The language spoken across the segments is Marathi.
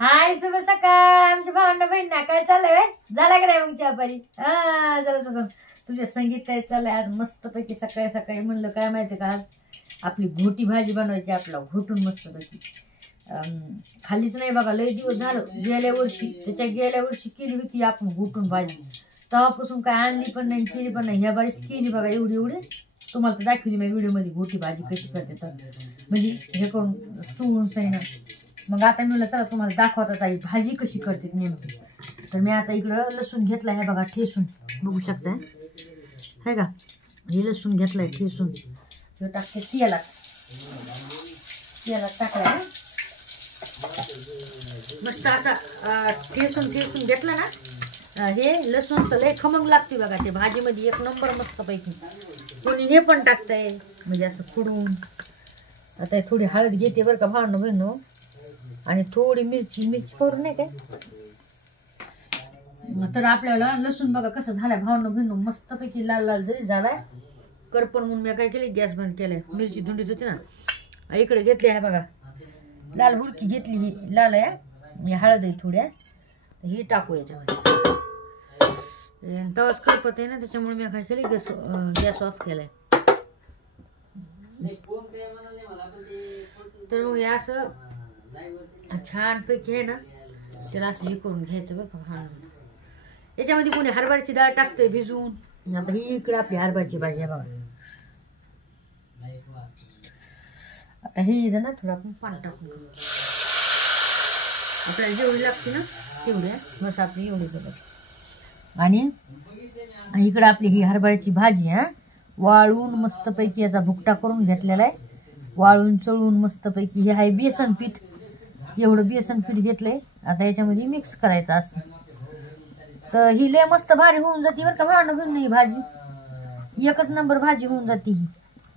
हाय शुभ सकाळ आमच्या भावंड बहिणींना काय चाललंय झाला का नाही मग चहापारी झालं तसं तुझे संगीत काय चाललंय आज मस्तपैकी सकाळी सकाळी म्हणलं काय माहिती का आज आपली घोटी भाजी बनवायची आपला घोटून मस्तपैकी खालीच नाही बघा लय दिवस झालं गेल्या वर्षी केली होती आपण घोटून भाजी तेव्हापासून काय आणली पण नाही केली पण नाही ह्या बारीच केली बघा एवढी एवढी तुम्हाला तर दाखवली मी व्हिडिओमध्ये घोटी भाजी कशी करते तर म्हणजे हे करून चुळून सैना मग आता मी म्हणलं चला तुम्हाला दाखवतात आई भाजी कशी करते नेमकी तर मी आता इकडं लसूण घेतला आहे बघा ठेसून बघू शकता है का हे लसूण घेतलाय ठेसून हे टाकते तेलात टाकलाय मस्त असा ठेसून घेतला ना हे लसूण तर लय खमंग लागते बघा ते भाजीमध्ये एक नंबर मस्त पैकी कोणी हे पण टाकतंय म्हणजे असं फोडून आता थोडी हळद घेते बरं का भावनं बहिणो आणि थोडी मिरची पावडर नाही काय तर आपल्याला लसूण बघा कसं झालाय भावनं बहिणो मस्तपैकी लाल लाल जरी झालाय करपण म्हणून मी काय केले गॅस बंद केलाय मिरची धुंडीत होती ना इकडे घेतली आहे बघा लाल बुरकी घेतली ही लाल आहे मी हळद आहे थोड्या ही टाकू याच्यामध्ये तवाच करपत आहे ना त्याच्यामुळे मी काय केले गॅस ऑफ केलाय तर मग हे असं छान पैकी आहे ना त्याला असं हे करून घ्यायचं बरं का याच्यामध्ये कोणी हरभऱ्याची डाळ टाकतंय भिजवून आता ही इकडे आपली हरभऱ्याची भाजी आहे बघा आता हे इथं ना थोडं आपण पाणी टाकून आपल्याला जेवढी लागते ना तेवढी बस आपली एवढी बघत आणि इकडे आपली ही हरभऱ्याची भाजी हा वाळून मस्तपैकी याचा भुकटा करून घेतलेला आहे वाळून चळून मस्तपैकी हे आहे बेसन पीठ एवढं बेसन पीठ घेतलंय आता याच्यामध्ये मिक्स करायचं असं तर ही लय मस्त भारी होऊन जाते बरं का भावनं ही भाजी एकच नंबर भाजी होऊन जाते ही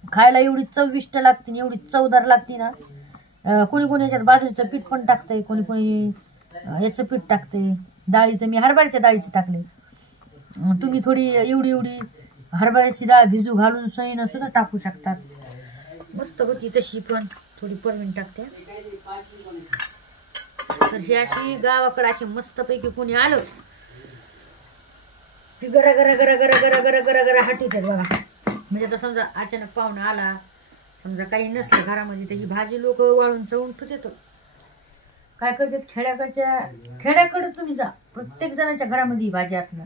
खायला एवढी चविष्ट लागते एवढी चवदार लागते ना कोणी कोणी याच्यात बाजरीचं पीठ पण टाकतंय कोणी याचं पीठ टाकतंय डाळीचं मी हरभऱ्याच्या डाळीचं टाकले तुम्ही थोडी एवढी हरभऱ्याची डाळ भिजू घालून सईनं सुद्धा टाकू शकतात मस्त होती तशी पण थोडी परमीन टाकते तर ही अशी गावाकडे अशी मस्तपैकी कोणी आलं ती गरा गरा गरा गरा गरा गरा गरा गरा हटवतात बघा म्हणजे आता समजा अचानक पाहुणा आला समजा काही नसलं घरामध्ये तर ही भाजी लोक वाळून चळून ठेवतात काय करतात खेड्याकडे तुम्ही जा प्रत्येक जणांच्या घरामध्ये ही भाजी असणार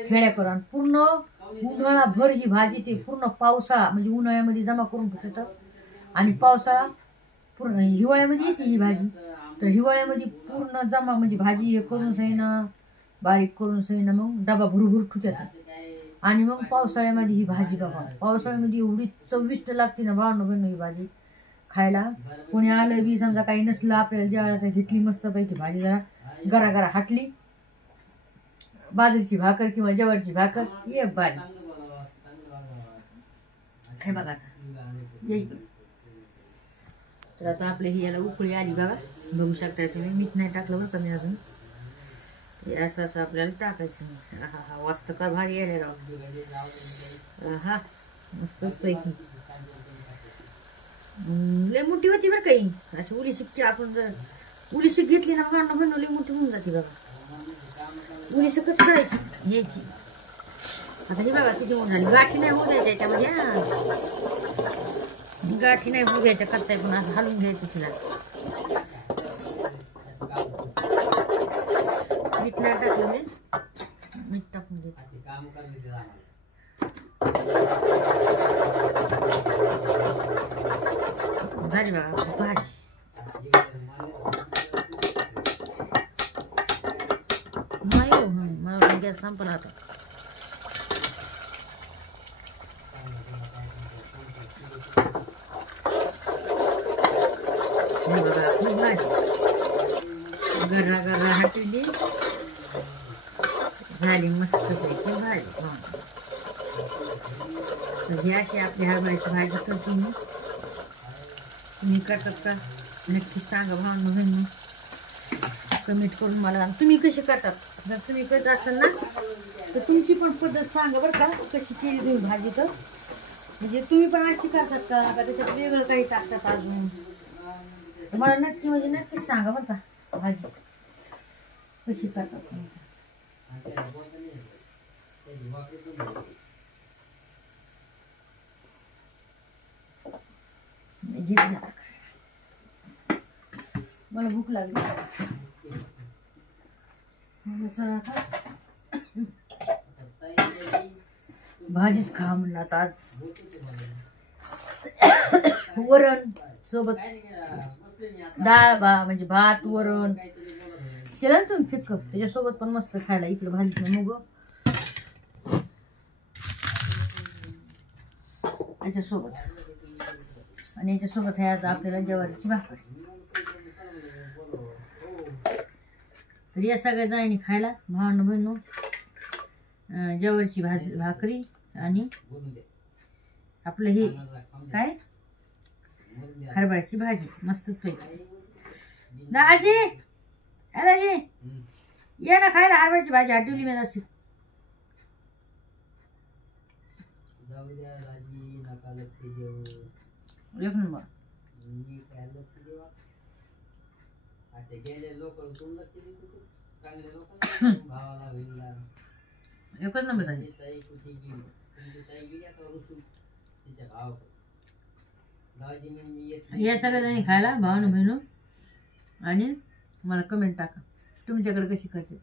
खेड्याकडे आणि पूर्ण उन्हाळाभर ही भाजी ते पूर्ण पावसाळा म्हणजे उन्हाळ्यामध्ये जमा करून ठेवतात आणि पावसाळा पूर्ण हिवाळ्यामध्ये येते ही भाजी तर हिवाळ्यामध्ये पूर्ण जमा म्हणजे भाजी हे करून सैनं बारीक करून सैनं मग डबा भुरभुर ठेवतात आणि मग पावसाळ्यामध्ये ही भाजी बघा पावसाळ्यामध्ये एवढी चविष्ट लागते ना भावनं ही भाजी खायला कोणी आलं बी समजा काही नसलं आपल्याला जेवायला तर घेतली मस्तपैकी भाजी जरा गरा गरा हाटली बाजरीची भाकर किंवा ज्वारीची भाकर एक बारी हे बघा आता येईल तर आता आपली ही याला उकळी आली बघा बघू शकता तुम्ही मीठ नाही टाकलं बरं कमी अजून असं असं आपल्याला टाकायचं हा हा वास्त का भारी यायला राव हा मस्त पैकी लय मोठी होती बरं काही अशी उली शिकते आपण जर उली शिक घेतली ना भांडण भांडण लय मोठी होऊन जाते बघा उली शिकच करायची घ्यायची आता ही बघा किती होऊन झाली गाठी नाही होऊ द्यायच्या याच्यामध्ये गाठी नाही होऊ द्यायच्या करताय पण असं हलवून घ्यायचं तिला मीठ नाही टाकलं मी मीठ टाकून देते झाली बघा भाजी नाही हो मला गॅस संपला आता गरा गरा हटली झाली मस्त पैकी भाजी ही अशी आपली हरभऱ्याची भाजी करते मी तुम्ही करतात का नक्की सांगा भावनं बहिणी कमेंट करून मला तुम्ही कशी करतात जर तुम्ही करत असाल ना तर तुमची पण पद्धत सांगा बरं का कशी केली तुम्ही भाजी तर म्हणजे तुम्ही पण अशी करतात का त्याच्यात वेगळं काही टाकतात अजून मला नक्की म्हणजे नक्कीच सांगा बरं का भाजी कशी करतात मला भूक लागली भाजीच खा म्हणलं आता आज वरण सोबत डाळ म्हणजे भात वरण केलं ना तुम्ही फिक्क त्याच्यासोबत पण मस्त खायला इकडे भाजीत मुग याच्यासोबत आणि याच्यासोबत आहे आता आपल्याला ज्वारीची भाकर तर या सगळ्या जणांनी खायला भावनं बहिणू ज्वारीची भाकरी आणि आपलं हे काय हरभऱ्याची भाजी मस्तच पैकी दाजी दाजी ये ना खायला हरभऱ्याची भाजी हटवली मी अशी एक नंबर एकच नंबर झाली या सगळ्या जणी खायला भावानं बहिणू आणि मला कमेंट टाका तुमच्याकडे कशी करते